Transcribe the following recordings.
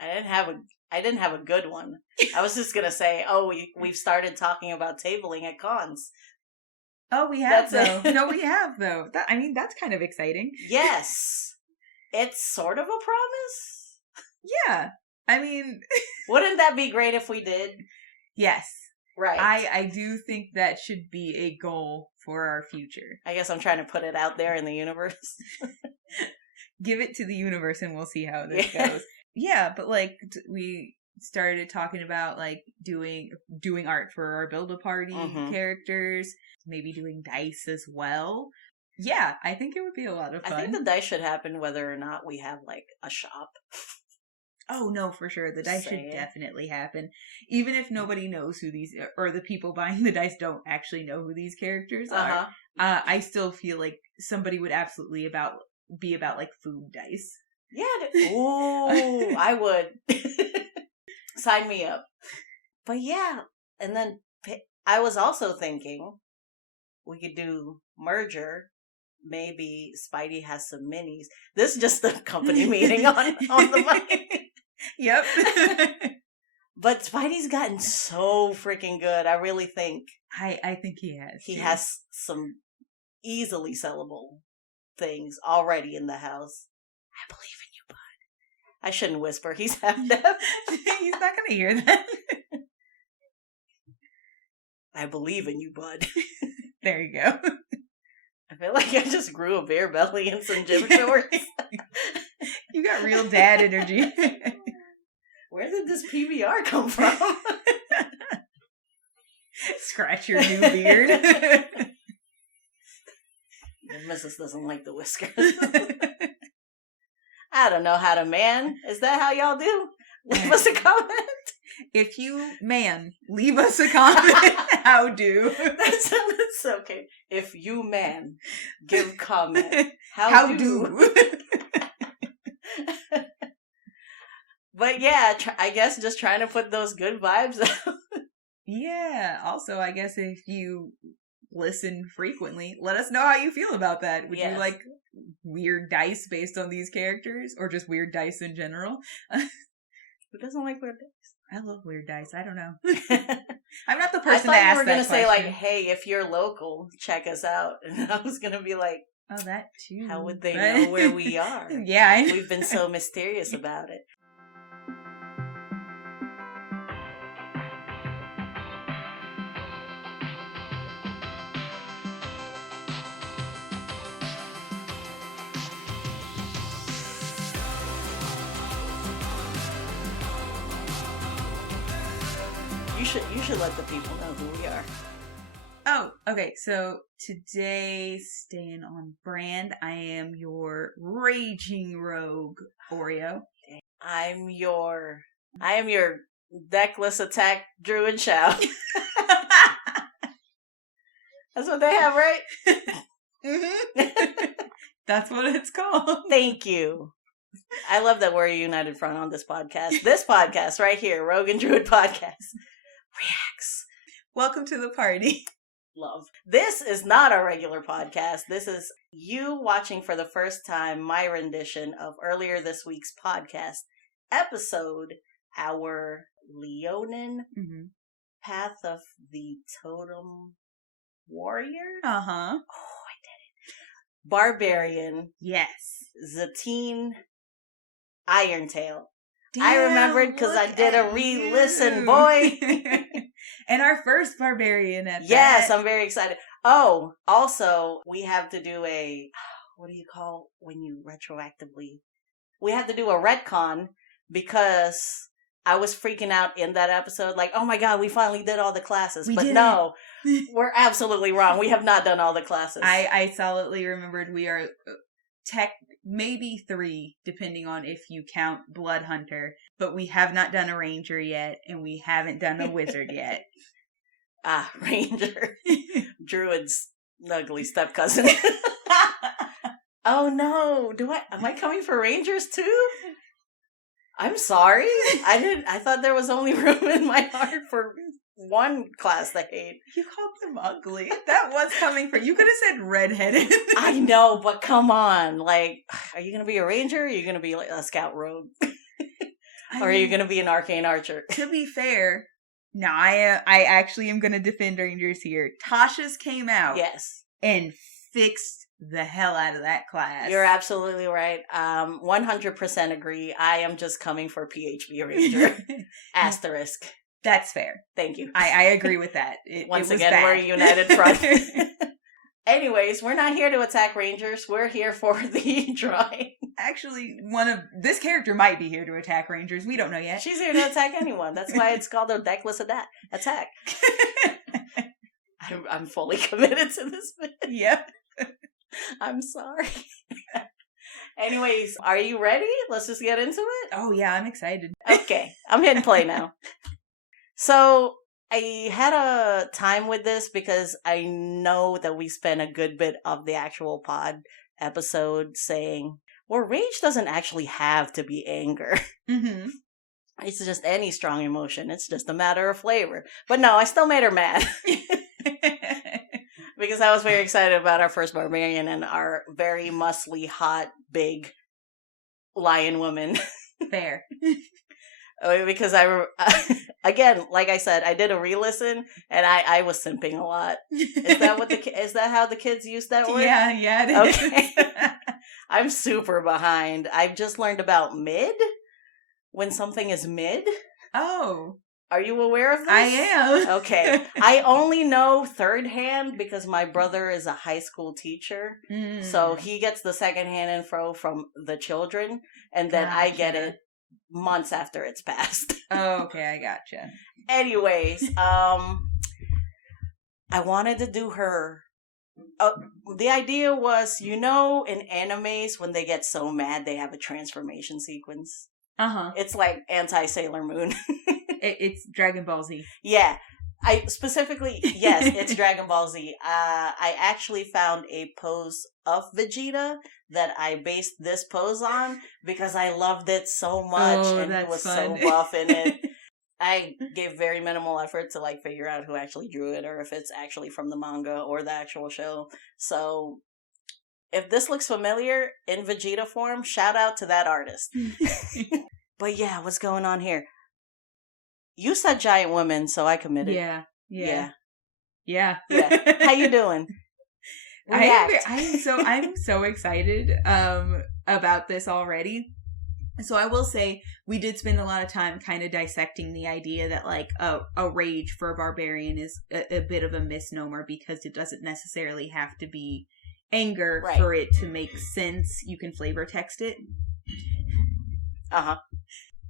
I didn't have a good one. I was just gonna say, we've started talking about tabling at cons. Oh, we have though. No, we have though. That's kind of exciting. Yes, it's sort of a promise. Yeah, wouldn't that be great if we did? Yes. Right. I do think that should be a goal for our future. I guess I'm trying to put it out there in the universe. Give it to the universe and we'll see how this goes. Yeah, but like we started talking about like doing art for our Build-A-Party characters, maybe doing dice as well. Yeah, I think it would be a lot of fun. I think the dice should happen whether or not we have like a shop. Oh, no, for sure. The dice should definitely happen. Even if nobody knows who these, or the people buying the dice don't actually know who these characters are. I still feel like somebody would absolutely be about like food dice. Yeah. Ooh, I would. Sign me up. But yeah, and then I was also thinking we could do merger. Maybe Spidey has some minis. This is just the company meeting on the mic. Yep. But Spidey's gotten so freaking good. I really think. I think he has. He has some easily sellable things already in the house. I believe in you, bud. I shouldn't whisper. He's half deaf. He's not going to hear that. I believe in you, bud. There you go. I feel like I just grew a bare belly and some gym shorts. You got real dad energy. Where did this PBR come from? Scratch your new beard. Mrs. doesn't like the whiskers. I don't know how to man. Is that how y'all do? Leave us a comment. If you man, leave us a comment. How do? That sounds okay. If you man, give comment. How do? But yeah, I guess just trying to put those good vibes out. Yeah. Also, I guess if you listen frequently, let us know how you feel about that. Would you like weird dice based on these characters, or just weird dice in general? Who doesn't like weird dice? I love weird dice. I don't know. I'm not the person to ask that question. I thought you were going to say like, hey, if you're local, check us out. And I was going to be like, oh, that too. How would they know where we are? Yeah. We've been so mysterious about it. You should let the people know who we are. Oh, okay. So today, staying on brand, I am your raging rogue, Oreo. I am your deckless attack Druid Shao. That's what they have, right? Mm-hmm. That's what it's called. Thank you. I love that we're a united front on this podcast. This podcast right here, Rogue and Druid Podcast. Reacts. Welcome to the party. Love. This is not our regular podcast. This is you watching for the first time my rendition of earlier this week's podcast episode, our Leonin Path of the Totem Warrior. Uh-huh. Oh, I did it. Barbarian. Yes. Zitene Irontail. Damn, I remembered because I did a re-listen, boy. And our first barbarian at Yes, that. I'm very excited. Oh, also, we have to do what do you call when you retroactively? We have to do a retcon because I was freaking out in that episode. Like, oh my God, we finally did all the classes. But no, we're absolutely wrong. We have not done all the classes. I solidly remembered we are maybe 3, depending on if you count Blood Hunter, but we have not done a Ranger yet, and we haven't done a Wizard yet. Ranger. Druid's ugly step cousin. Oh no, am I coming for Rangers too? I'm sorry. I thought there was only room in my heart for one class to hate. You called them ugly. That was coming for you. Could have said redheaded. I know, but come on. Like, are you going to be a ranger or are you going to be like a scout rogue? Or are you going to be an arcane archer? To be fair, no, I actually am going to defend Rangers here. Tasha's came out. Yes. And fixed the hell out of that class. You're absolutely right. 100% agree. I am just coming for PHB Ranger. Asterisk. That's fair. Thank you. I agree with that. Once again, we're a united front. Anyways, we're not here to attack Rangers. We're here for the drawing. Actually, this character might be here to attack Rangers. We don't know yet. She's here to attack anyone. That's why it's called a deckless attack. I'm fully committed to this. Yep. I'm sorry. Anyways, are you ready? Let's just get into it. Oh yeah, I'm excited. Okay, I'm hitting play now. So I had a time with this because I know that we spent a good bit of the actual pod episode saying, well, rage doesn't actually have to be anger. Mm-hmm. It's just any strong emotion. It's just a matter of flavor. But no, I still made her mad. Because I was very excited about our first barbarian and our very muscly, hot, big lion woman. Fair. Because again, like I said, I did a re-listen and I was simping a lot. Is that how the kids use that word? Yeah, it is. Okay. I'm super behind. I've just learned about mid. When something is mid. Oh. Are you aware of this? I am. Okay. I only know third hand because my brother is a high school teacher. Mm. So he gets the second hand info from the children. And then I get it months after it's passed. Oh, okay. I gotcha. Anyways, I wanted to do her. The idea was, in animes, when they get so mad, they have a transformation sequence. Uh-huh. It's like anti-Sailor Moon. It's Dragon Ball Z. Yeah. It's Dragon Ball Z. I actually found a pose of Vegeta that I based this pose on because I loved it so much and it was fun. So buff in it. I gave very minimal effort to figure out who actually drew it or if it's actually from the manga or the actual show. So if this looks familiar in Vegeta form, shout out to that artist. But yeah, what's going on here? You said giant woman, so I committed. Yeah. How you doing? I'm so excited about this already. So I will say we did spend a lot of time kind of dissecting the idea that a rage for a barbarian is a bit of a misnomer because it doesn't necessarily have to be anger for it to make sense. You can flavor text it. Uh-huh.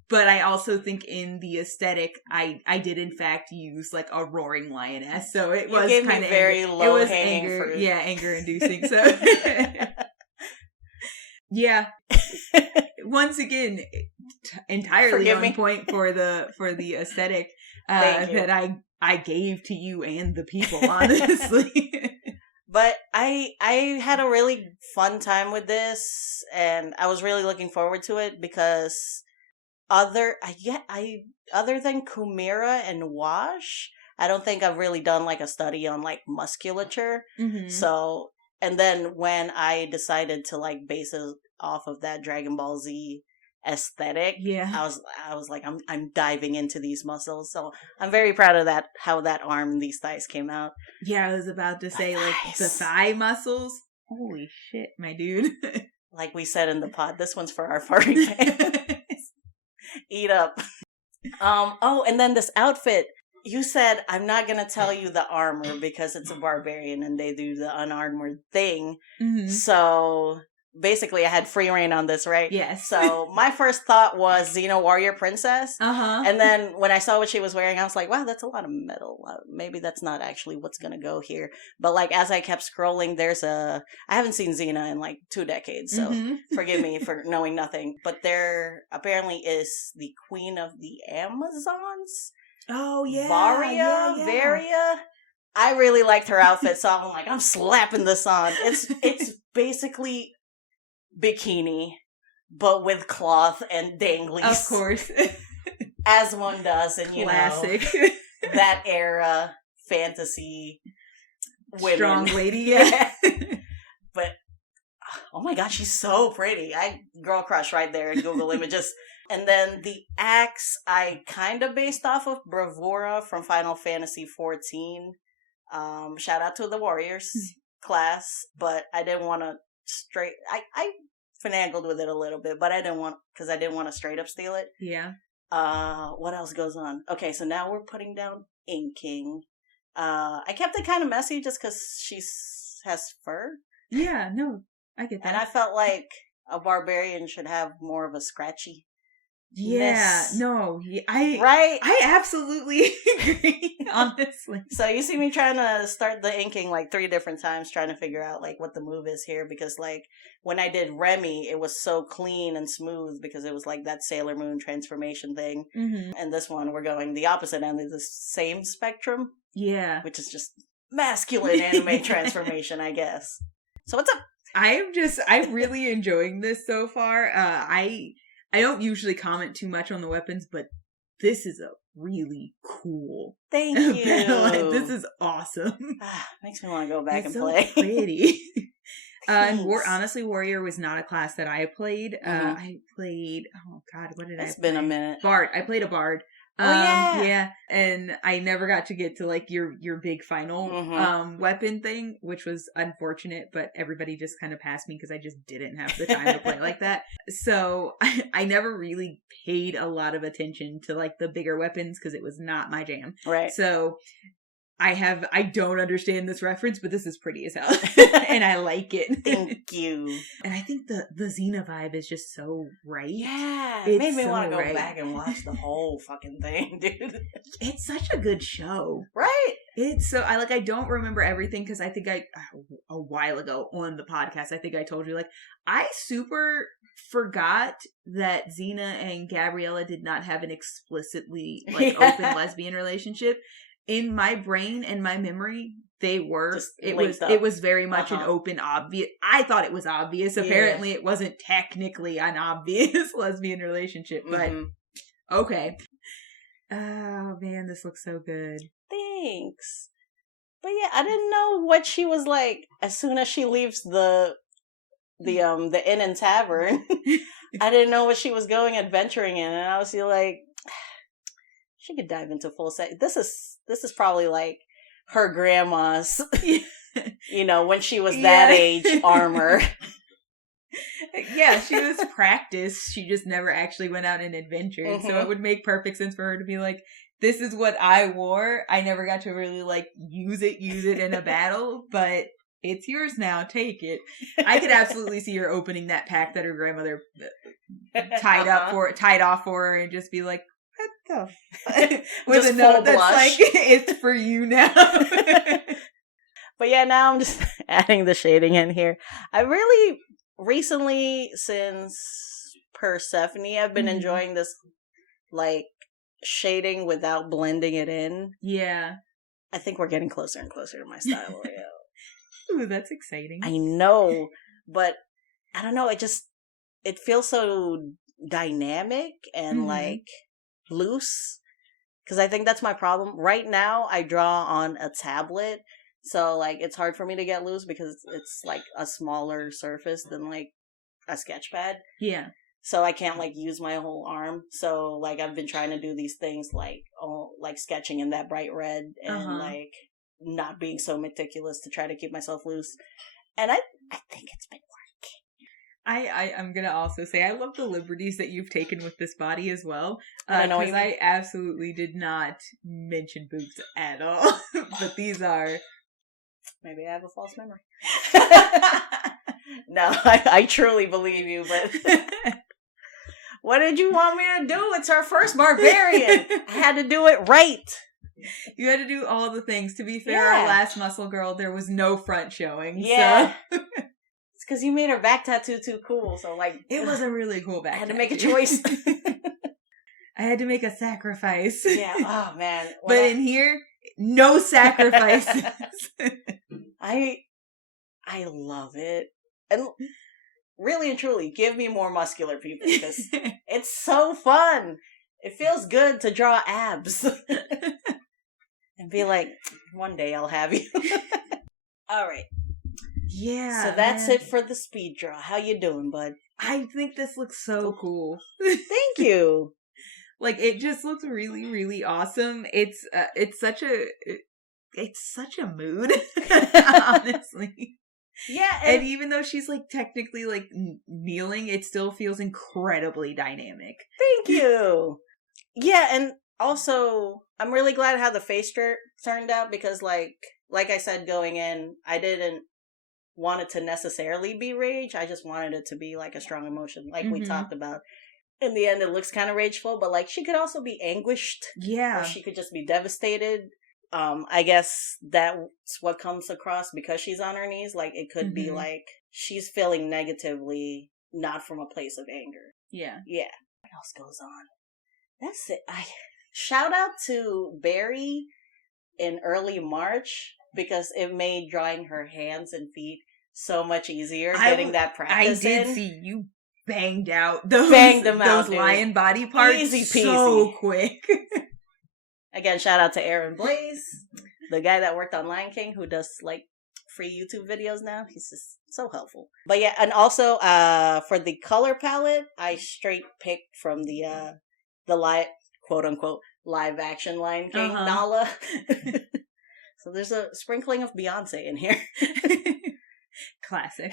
But I also think in the aesthetic, I did in fact use a roaring lioness, so it was kind of very low hanging fruit. Yeah, anger inducing. So yeah, once again, entirely on point for the aesthetic that I gave to you and the people, honestly. But I had a really fun time with this, and I was really looking forward to it because other than Kumira and Wash, I don't think I've really done a study on musculature. Mm-hmm. So, and then when I decided to base it off of that Dragon Ball Z aesthetic, I was like, I'm diving into these muscles. So I'm very proud of that, how that arm and these thighs came out. Yeah, I was about to say the thigh muscles. Holy shit, my dude. Like we said in the pod, this one's for our furry fans. Eat up. And then this outfit, you said, I'm not going to tell you the armor because it's a barbarian and they do the unarmored thing. Mm-hmm. So basically I had free reign on this, right? Yes. So my first thought was Xena Warrior Princess. Uh-huh. And then when I saw what she was wearing, I was like, wow, that's a lot of metal. Maybe that's not actually what's going to go here. But as I kept scrolling, I haven't seen Xena in 2 decades. So forgive me for knowing nothing. But there apparently is the Queen of the Amazons. Oh, yeah. Varia. I really liked her outfit. So I'm like, I'm slapping this on. It's basically bikini, but with cloth and danglies. Of course. As one does, and classic. That era fantasy women. Strong lady, yeah. But, oh my god, she's so pretty. Girl crush right there in Google Images. And then the axe, I kind of based off of Bravura from Final Fantasy XIV. Shout out to the Warriors class, but I didn't want to I finagled with it a little bit, but I didn't want to straight up steal it. Yeah. What else goes on? Okay, so now we're putting down inking. I kept it kind of messy just because she has fur. Yeah, no, I get that. And I felt like a barbarian should have more of a scratchy. Yeah, no, I absolutely agree, honestly. So you see me trying to start the inking like 3 different times, trying to figure out like what the move is here, because like when I did Remy, it was so clean and smooth because it was like that Sailor Moon transformation thing. Mm-hmm. And this one, we're going the opposite end of the same spectrum. Yeah. Which is just masculine anime transformation, I guess. So what's up? I'm really enjoying this so far. I don't usually comment too much on the weapons, but this is a really cool Thank you. This is awesome. Makes me want to go back and so play. Pretty. And honestly, Warrior was not a class that I played. I played, oh god, what did I play? It's been a minute. Bard. I played a Bard. Yeah. And I never got to get to like your big final weapon thing, which was unfortunate, but everybody just kind of passed me because I just didn't have the time to play like that. So I never really paid a lot of attention to like the bigger weapons because it was not my jam. Right. So I don't understand this reference, but this is pretty as hell. And I like it. Thank you. And I think the Xena vibe is just so right. Yeah. It made me so want to go right. back and watch the whole fucking thing, dude. It's such a good show. Right. It's so, I don't remember everything because I think a while ago on the podcast, I think I told you, like, I super forgot that Xena and Gabriella did not have an explicitly, like, open lesbian relationship. In my brain and my memory, they were. Just it was very much an open, obvious. I thought it was obvious. Yeah. Apparently, it wasn't technically an obvious lesbian relationship. But okay. Oh man, this looks so good. Thanks. But yeah, I didn't know what she was like as soon as she leaves the inn and tavern. I didn't know what she was going adventuring in, and I was like, she could dive into full sex. This is probably like her grandma's, when she was that age, armor. Yeah, she was practiced. She just never actually went out and adventured. So it would make perfect sense for her to be like, this is what I wore. I never got to really like use it in a battle, but it's yours now. Take it. I could absolutely see her opening that pack that her grandmother tied off for her and just be like, with a note that's like, it's for you now. But yeah, now I'm just adding the shading in here. I really recently, since Persephone, I've been enjoying this like shading without blending it in. Yeah. I think we're getting closer and closer to my style. Ooh, that's exciting. I know, but I don't know, it feels so dynamic and like loose, because I think that's my problem right now. I draw on a tablet, so like it's hard for me to get loose because it's like a smaller surface than like a sketch pad. Yeah, so I can't like use my whole arm. So like I've been trying to do these things like sketching in that bright red and like not being so meticulous to try to keep myself loose, and I think it's been I'm gonna also say I love the liberties that you've taken with this body as well, because I absolutely did not mention boobs at all. But these are, maybe I have a false memory. No, I truly believe you, but what did you want me to do? It's our first barbarian. I had to do it right. You had to do all the things. To be fair, our last muscle girl, there was no front showing. Yeah. So. Because you made her back tattoo too cool, so like it was a really cool back. I had to make a choice. I had to make a sacrifice. Yeah. Oh man. But in here, no sacrifices. I love it, and really and truly, give me more muscular people because it's so fun. It feels good to draw abs and be like, one day I'll have you. All right. Yeah. So that's it for the speed draw. How you doing, bud? I think this looks so cool. Thank you. Like, it just looks really, really awesome. It's such a mood, honestly. Yeah, and even though she's like technically like kneeling, it still feels incredibly dynamic. Thank you. Yeah, and also I'm really glad how the face turned out, because like I said going in, I didn't want it to necessarily be rage. I just wanted it to be like a strong emotion, like we talked about. In the end, it looks kind of rageful, but like she could also be anguished. Yeah. Or she could just be devastated. I guess that's what comes across because she's on her knees. Like, it could be like she's feeling negatively, not from a place of anger. Yeah. Yeah. What else goes on? That's it. Shout out to Barry in early March, because it made drawing her hands and feet so much easier, getting that practice in. I did see you banged them out, those lion body parts easy peasy. So quick. Again, shout out to Aaron Blaze, the guy that worked on Lion King, who does like free YouTube videos now. He's just so helpful. But yeah, and also for the color palette, I straight picked from the live, quote unquote, live action Lion King, Nala. So there's a sprinkling of Beyonce in here. Classic.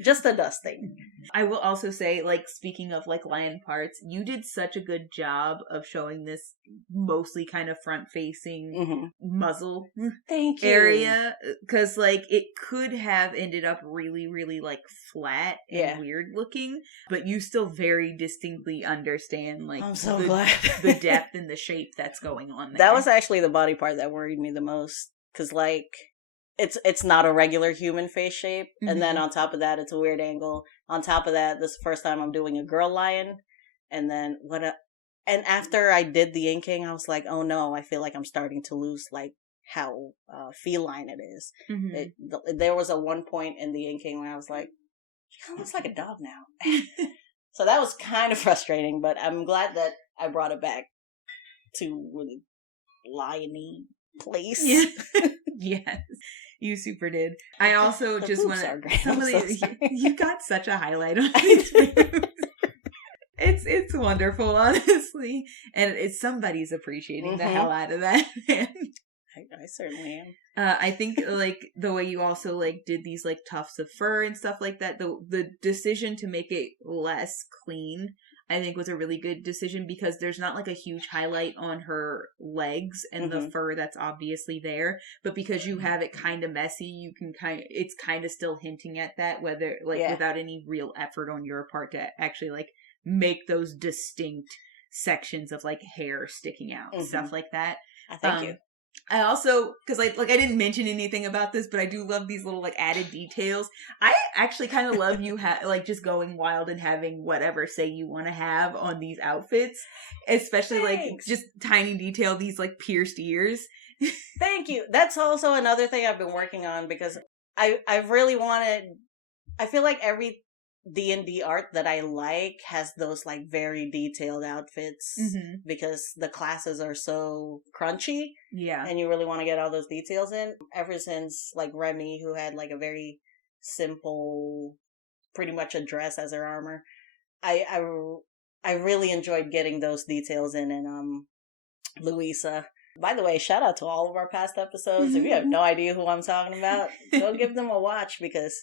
Just a dusting. I will also say, like, speaking of like lion parts, you did such a good job of showing this mostly kind of front facing muzzle Thank you. area, because like it could have ended up really, really like flat and weird looking, but you still very distinctly understand like I'm so glad the depth and the shape that's going on there. That was actually the body part that worried me the most, because like it's not a regular human face shape, and then on top of that, it's a weird angle. On top of that, this is the first time I'm doing a girl lion, and then and after I did the inking, I was like, oh no, I feel like I'm starting to lose like how feline it is. There was a one point in the inking where I was like, she looks like a dog now. So that was kind of frustrating, but I'm glad that I brought it back to really lion-y place. Yeah. Yes. You super did. I also just want to. You got such a highlight on these boobs. It's wonderful, honestly, and it's somebody's appreciating the hell out of that. I certainly am. I think like the way you also like did these like tufts of fur and stuff like that. The decision to make it less clean, I think, was a really good decision, because there's not like a huge highlight on her legs and the fur that's obviously there, but because you have it kind of messy, you can it's kind of still hinting at that, whether like without any real effort on your part to actually like make those distinct sections of like hair sticking out, stuff like that. Thank you. I also, because I didn't mention anything about this, but I do love these little like added details. I actually kind of love you like just going wild and having whatever say you want to have on these outfits, especially like just tiny detail, these like pierced ears. Thank you. That's also another thing I've been working on, because I really wanted. I feel like every D&D art that I like has those like very detailed outfits, because the classes are so crunchy, and you really want to get all those details in. Ever since like Remy, who had like a very simple, pretty much a dress as her armor, I really enjoyed getting those details in. And Louisa, by the way, shout out to all of our past episodes. If you have no idea who I'm talking about, go give them a watch, because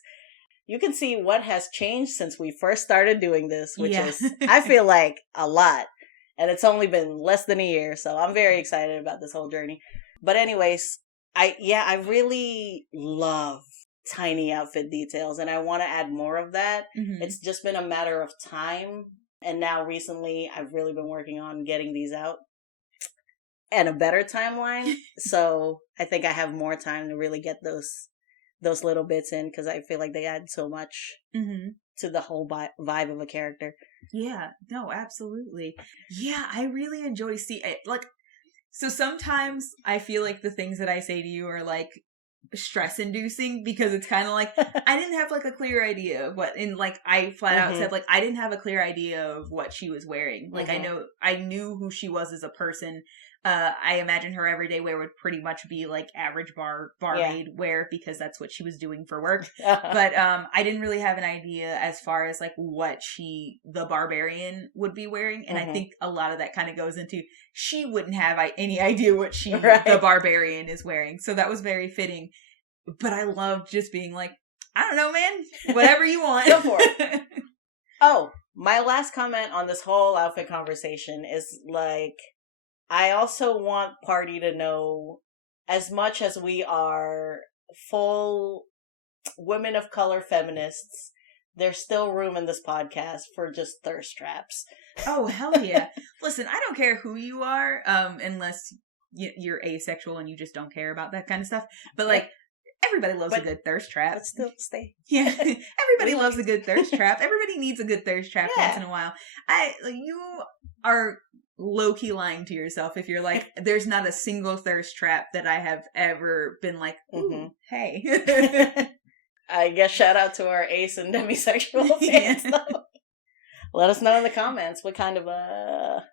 you can see what has changed since we first started doing this, which is, I feel like, a lot. And it's only been less than a year, so I'm very excited about this whole journey. But anyways, I really love tiny outfit details, and I want to add more of that. It's just been a matter of time, and now recently I've really been working on getting these out and a better timeline. So I think I have more time to really get those little bits in, because I feel like they add so much to the whole vibe of a character. Yeah, no, absolutely. Yeah, I really enjoy so sometimes I feel like the things that I say to you are like stress inducing, because it's kind of like I didn't have like a clear idea of what, and like I flat out said like I didn't have a clear idea of what she was wearing. Like I knew who she was as a person, I imagine her everyday wear would pretty much be like average barmaid wear because that's what she was doing for work. But I didn't really have an idea as far as like what the barbarian would be wearing, and I think a lot of that kind of goes into she wouldn't have any idea what the barbarian is wearing, so that was very fitting. But I loved just being like, I don't know, man, whatever you want. Go for it. Oh, my last comment on this whole outfit conversation is like, I also want party to know, as much as we are full women of color feminists, there's still room in this podcast for just thirst traps. Oh, hell yeah. Listen, I don't care who you are, unless you're asexual and you just don't care about that kind of stuff. But like, everybody loves a good thirst trap. But still stay. Yeah. Everybody loves a good thirst trap. Everybody needs a good thirst trap once in a while. You are low-key lying to yourself if you're like, there's not a single thirst trap that I have ever been like, ooh, hey. I guess shout out to our ace and demisexual fans, though. Let us know in the comments what kind of a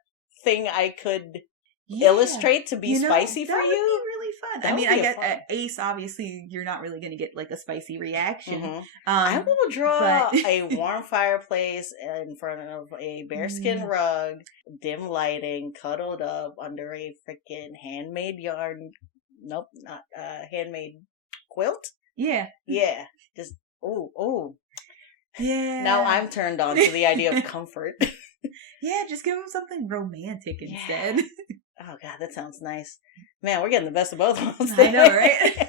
thing I could illustrate to be spicy for you. That would be really fun. I mean, I get ace, obviously, you're not really going to get like a spicy reaction. I will draw a warm fireplace in front of a bearskin rug, dim lighting, cuddled up under a freaking handmade yarn. Nope, not handmade quilt. Yeah. Just yeah. Now I'm turned on to the idea of comfort. Yeah, just give them something romantic instead. Oh god, that sounds nice. Man, we're getting the best of both worlds. I know, right?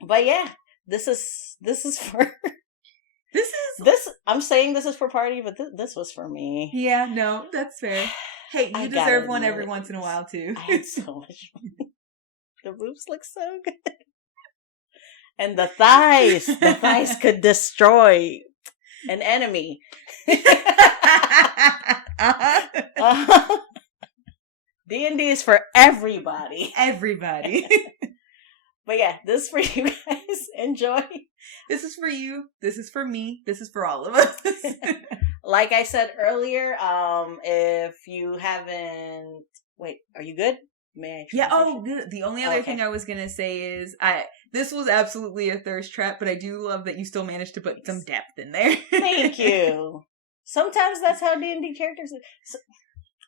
But yeah, this is for I'm saying this is for party, but this was for me. Yeah, no, that's fair. Hey, you deserve one every once in a while too. I had so much fun. The boobs look so good. And the thighs could destroy an enemy. D&D is for everybody. Everybody. But yeah, this is for you guys. Enjoy. This is for you. This is for me. This is for all of us. Like I said earlier, if you haven't... Wait, are you good? May I the only other thing I was going to say is this was absolutely a thirst trap, but I do love that you still managed to put some depth in there. Thank you. Sometimes that's how D&D characters...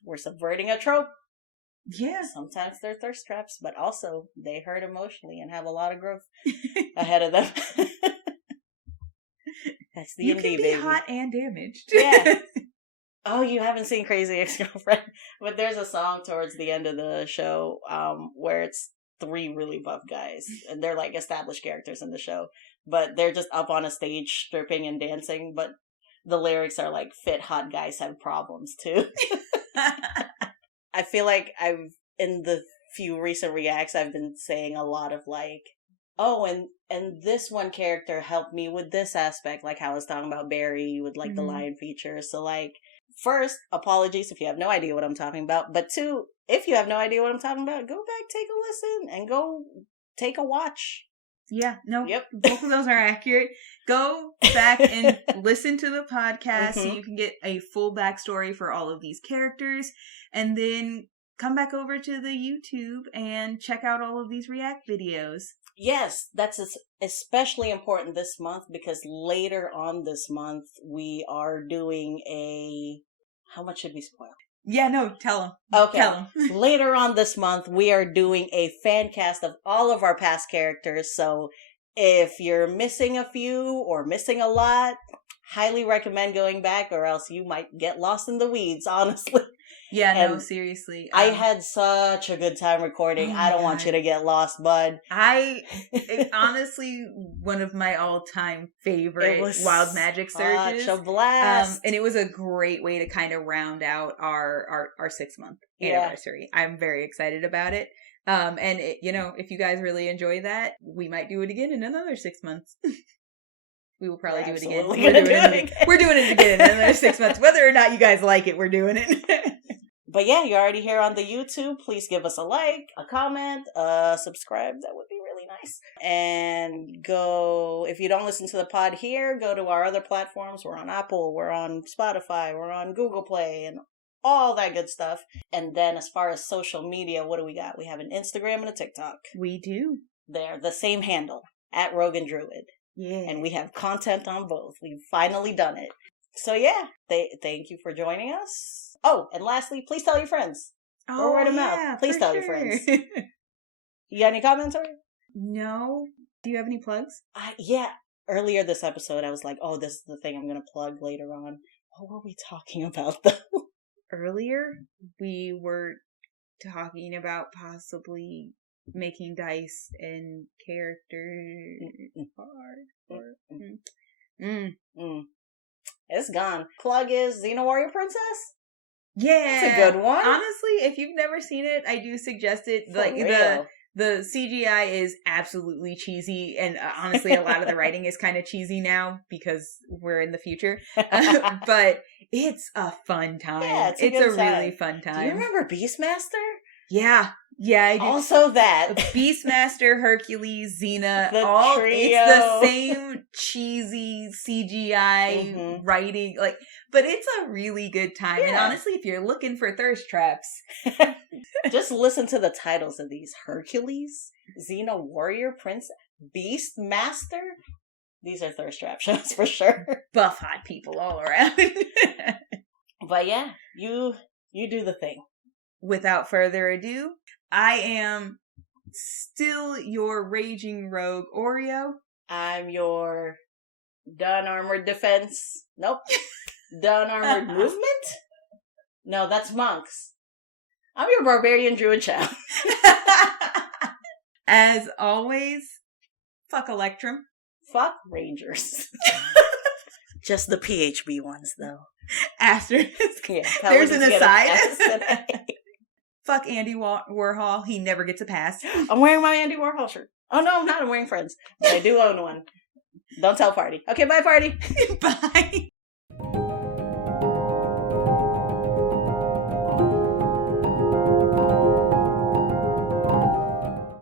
We're subverting a trope. Yeah. Sometimes they're thirst traps, but also they hurt emotionally and have a lot of growth ahead of them. That's the indie, baby. You can be hot and damaged. Yeah. Oh, you haven't seen Crazy Ex-Girlfriend? But there's a song towards the end of the show where it's 3 really buff guys. And they're like established characters in the show. But they're just up on a stage stripping and dancing. But the lyrics are like, fit hot guys have problems too. I feel like in the few recent reacts, I've been saying a lot of like, oh, and this one character helped me with this aspect. Like how I was talking about Barry with like the lion feature. So like, first, apologies if you have no idea what I'm talking about. But 2, if you have no idea what I'm talking about, go back, take a listen, and go take a watch. Yeah, no, both of those are accurate. Go back and listen to the podcast so you can get a full backstory for all of these characters. And then come back over to the YouTube and check out all of these react videos. Yes, that's especially important this month because later on this month, we are doing a... How much should we spoil? Yeah, no, tell them. Okay. Tell them. Later on this month, we are doing a fan cast of all of our past characters. So if you're missing a few or missing a lot, highly recommend going back or else you might get lost in the weeds, honestly. Yeah, no, seriously. I had such a good time recording. I don't want you to get lost, bud. It's honestly one of my all-time favorite Wild Magic surges. Such a blast. And it was a great way to kind of round out our 6-month anniversary. I'm very excited about it. And if you guys really enjoy that, we might do it again in another 6 months. We will probably do it again. We're doing it again in another 6 months. Whether or not you guys like it, we're doing it. But yeah, you're already here on the YouTube. Please give us a like, a comment, subscribe. That would be really nice. And if you don't listen to the pod here, go to our other platforms. We're on Apple, we're on Spotify, we're on Google Play, and all that good stuff. And then as far as social media, what do we got? We have an Instagram and a TikTok. We do. They're the same handle, at Rogan Druid. Yeah. And we have content on both. We've finally done it. So yeah, thank you for joining us. Oh, and lastly, please tell your friends. Or word of mouth. Please tell your friends. You got any comments, or? No. Do you have any plugs? Yeah. Earlier this episode, I was like, oh, this is the thing I'm going to plug later on. What were we talking about, though? Earlier, we were talking about possibly making dice and character It's gone. Plug is Xena Warrior Princess? Yeah. It's a good one. Honestly, if you've never seen it, I do suggest it. For like real. the CGI is absolutely cheesy, and honestly, a lot of the writing is kind of cheesy now because we're in the future. But it's a fun time. Yeah, it's a good time. really fun time. Do you remember Beastmaster? Yeah, I do. Also that. Beastmaster, Hercules, Xena, The all trio. it's the same cheesy CGI writing, but it's a really good time. And honestly, if you're looking for thirst traps, just listen to the titles of these: Hercules, Xena Warrior Prince, Beastmaster. These are thirst trap shows for sure. Buff hot people all around. But yeah, you do the thing. Without further ado, I am still your raging rogue Oreo. I'm your done armored defense. Nope. Done armored movement? No, that's monks. I'm your barbarian druid child. As always, fuck Electrum. Fuck rangers. Just the PHB ones, though. Asterisk. Yeah, there's an aside. aside. Fuck Andy Warhol. He never gets a pass. I'm wearing my Andy Warhol shirt. Oh, no, I'm not. I'm wearing Friends. But I do own one. Don't tell Party. Okay, bye, Party. Bye.